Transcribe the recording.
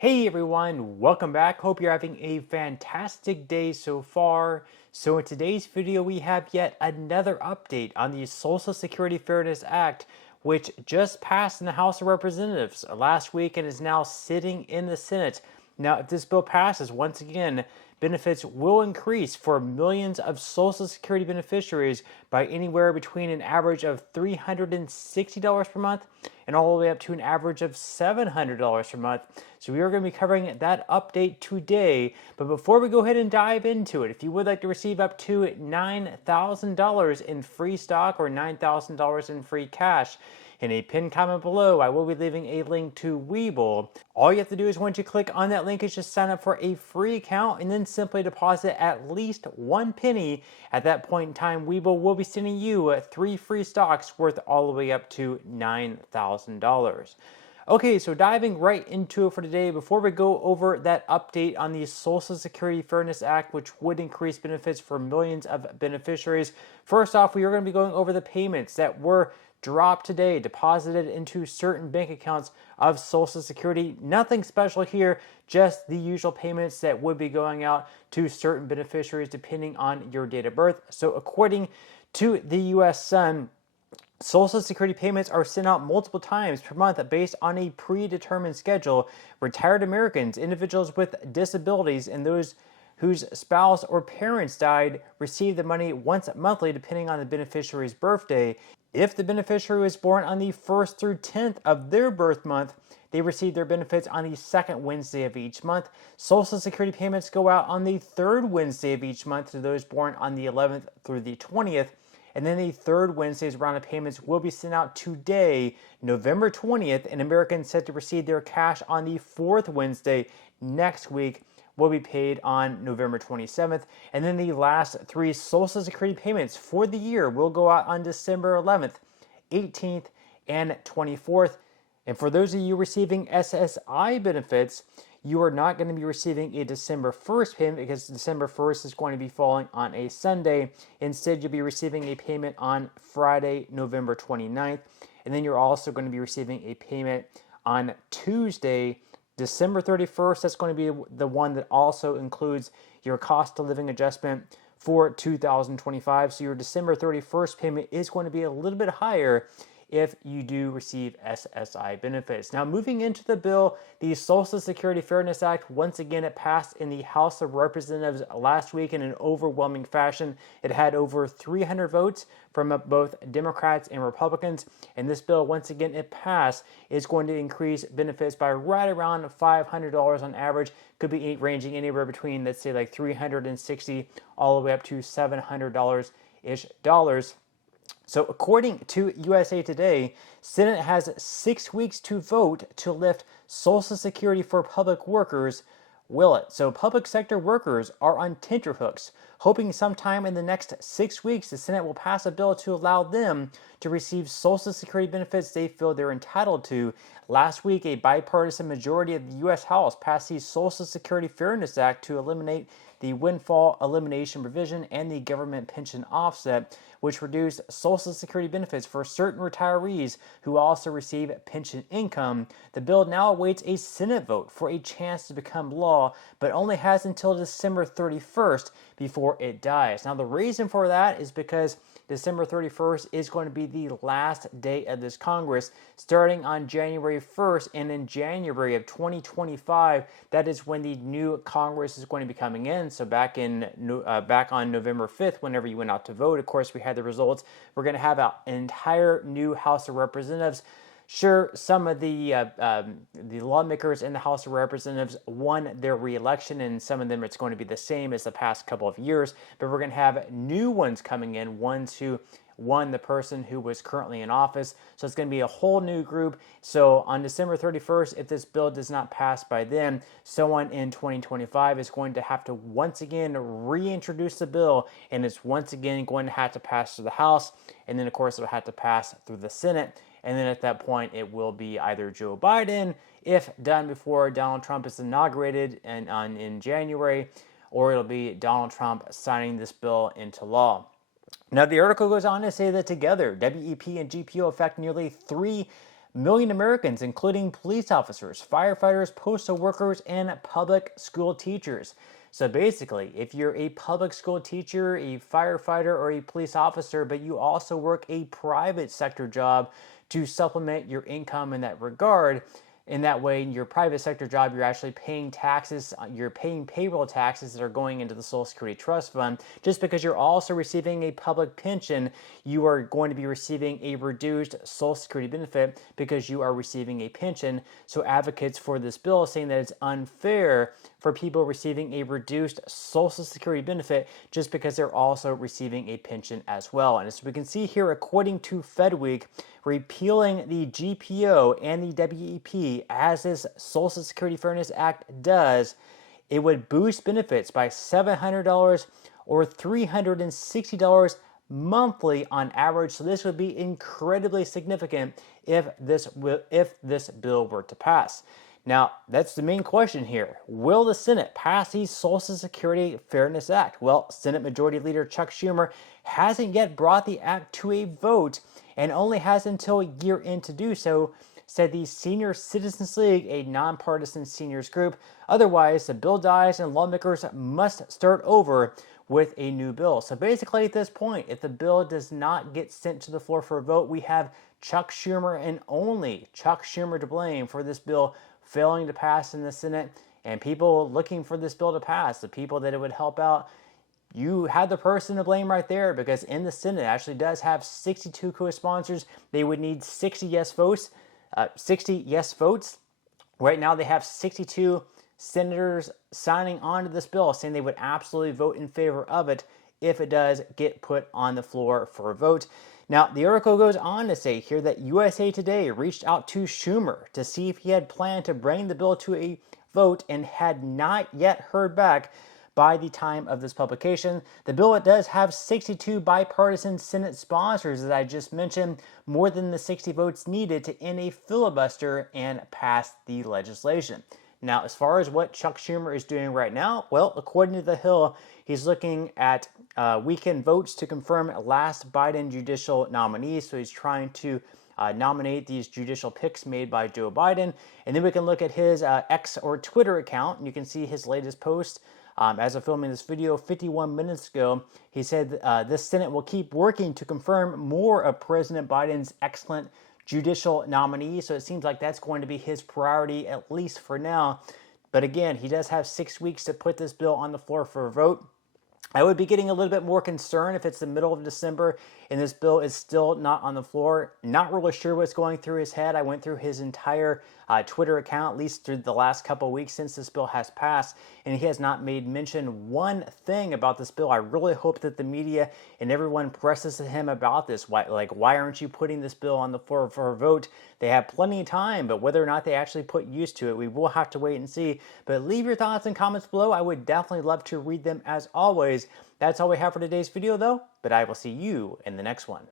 Hey everyone, welcome back. Hope you're having a fantastic day so far. So in today's video, we have yet another update on the Social Security Fairness Act, which just passed in the House of Representatives last week and is now sitting in the Senate. Now, if this bill passes, once again, benefits will increase for millions of Social Security beneficiaries by anywhere between an average of $360 per month and all the way up to an average of $700 per month. So we are going to be covering that update today. But before we go ahead and dive into it, if you would like to receive up to $9,000 in free stock or $9,000 in free cash, in a pinned comment below, I will be leaving a link to Webull. All you have to do is once you click on that link is just sign up for a free account and then simply deposit at least 1 penny. At that point in time, Webull will be sending you 3 free stocks worth all the way up to $9,000. Okay, so diving right into it for today, before we go over that update on the Social Security Fairness Act, which would increase benefits for millions of beneficiaries, first off, we are going to be going over the payments that were dropped today, deposited into certain bank accounts of Social Security. Nothing special here, just the usual payments that would be going out to certain beneficiaries depending on your date of birth. So according to the U.S. Sun, Social Security payments are sent out multiple times per month based on a predetermined schedule. Retired Americans, individuals with disabilities, and those whose spouse or parents died receive the money once monthly depending on the beneficiary's birthday. If the beneficiary was born on the 1st through 10th of their birth month, they receive their benefits on the second Wednesday of each month. Social Security payments go out on the third Wednesday of each month to those born on the 11th through the 20th. And then the third Wednesday's round of payments will be sent out today, November 20th, and Americans set to receive their cash on the fourth Wednesday next week will be paid on November 27th. And then the last 3 Social Security payments for the year will go out on December 11th, 18th, and 24th. And for those of you receiving SSI benefits, you are not going to be receiving a December 1st payment because December 1st is going to be falling on a Sunday. Instead, you'll be receiving a payment on Friday, November 29th. And then you're also going to be receiving a payment on Tuesday, December 31st. That's going to be the one that also includes your cost of living adjustment for 2025. So your December 31st payment is going to be a little bit higher if you do receive SSI benefits. Now, moving into the bill, the Social Security Fairness Act, once again, it passed in the House of Representatives last week in an overwhelming fashion. It had over 300 votes from both Democrats and Republicans, and this bill, once again, it passed, is going to increase benefits by right around $500 on average. Could be ranging anywhere between, let's say, like $360 all the way up to $700-ish dollars. So according to USA Today, Senate has 6 weeks to vote to lift Social Security for public workers. Will it? So public sector workers are on tenterhooks, hoping sometime in the next 6 weeks the Senate will pass a bill to allow them to receive Social Security benefits they feel they're entitled to. Last week, a bipartisan majority of the U.S. House passed the Social Security Fairness Act to eliminate the windfall elimination provision and the government pension offset, which reduced Social Security benefits for certain retirees who also receive pension income. The bill now awaits a Senate vote for a chance to become law, but only has until December 31st before it dies. Now, the reason for that is because December 31st is going to be the last day of this Congress, starting on January 1st, and in January of 2025, that is when the new Congress is going to be coming in. So back on November 5th, whenever you went out to vote, of course, we had the results. We're going to have an entire new House of Representatives. Sure, some of the lawmakers in the House of Representatives won their re-election, and some of them it's going to be the same as the past couple of years, but we're going to have new ones coming in, ones who won the person who was currently in office. So it's going to be a whole new group. So on December 31st, if this bill does not pass by then, someone in 2025 is going to have to once again reintroduce the bill, and it's once again going to have to pass through the House, and then of course it'll have to pass through the Senate. And then at that point, it will be either Joe Biden, if done before Donald Trump is inaugurated in January, or it'll be Donald Trump signing this bill into law. Now, the article goes on to say that together, WEP and GPO affect nearly 3 million Americans, including police officers, firefighters, postal workers, and public school teachers. So basically, if you're a public school teacher, a firefighter, or a police officer, but you also work a private sector job to supplement your income in that regard, in that way, in your private sector job, you're actually paying taxes, you're paying payroll taxes that are going into the Social Security Trust Fund. Just because you're also receiving a public pension, you are going to be receiving a reduced Social Security benefit because you are receiving a pension. So advocates for this bill saying that it's unfair for people receiving a reduced Social Security benefit just because they're also receiving a pension as well. And as we can see here, according to FedWeek, repealing the GPO and the WEP, as this Social Security Fairness Act does, it would boost benefits by $700 or $360 monthly on average. So this would be incredibly significant if this bill were to pass. Now, that's the main question here. Will the Senate pass the Social Security Fairness Act? Well, Senate Majority Leader Chuck Schumer hasn't yet brought the act to a vote and only has until year end to do so, said the Senior Citizens League, a nonpartisan seniors group. Otherwise, the bill dies and lawmakers must start over with a new bill. So basically at this point, if the bill does not get sent to the floor for a vote, we have Chuck Schumer and only Chuck Schumer to blame for this bill failing to pass in the Senate, and people looking for this bill to pass, the people that it would help out. You had the person to blame right there, because in the Senate it actually does have 62 co-sponsors. They would need 60 yes votes. Right now they have 62 senators signing on to this bill saying they would absolutely vote in favor of it if it does get put on the floor for a vote. Now, the article goes on to say here that USA Today reached out to Schumer to see if he had planned to bring the bill to a vote and had not yet heard back by the time of this publication. The bill does have 62 bipartisan Senate sponsors, as I just mentioned, more than the 60 votes needed to end a filibuster and pass the legislation. Now, as far as what Chuck Schumer is doing right now, well, according to The Hill, he's looking at weekend votes to confirm last Biden judicial nominees. So he's trying to nominate these judicial picks made by Joe Biden. And then we can look at his X or Twitter account, and you can see his latest post. As of filming this video 51 minutes ago, he said this Senate will keep working to confirm more of President Biden's excellent judicial nominees. So it seems like that's going to be his priority, at least for now. But again, he does have 6 weeks to put this bill on the floor for a vote. I would be getting a little bit more concerned if it's the middle of December and this bill is still not on the floor. Not really sure what's going through his head. I went through his entire Twitter account, at least through the last couple of weeks since this bill has passed, and he has not made mention one thing about this bill. I really hope that the media and everyone presses to him about this. Why aren't you putting this bill on the floor for a vote? They have plenty of time, but whether or not they actually put use to it, we will have to wait and see. But leave your thoughts and comments below. I would definitely love to read them as always. That's all we have for today's video though, but I will see you in the next one.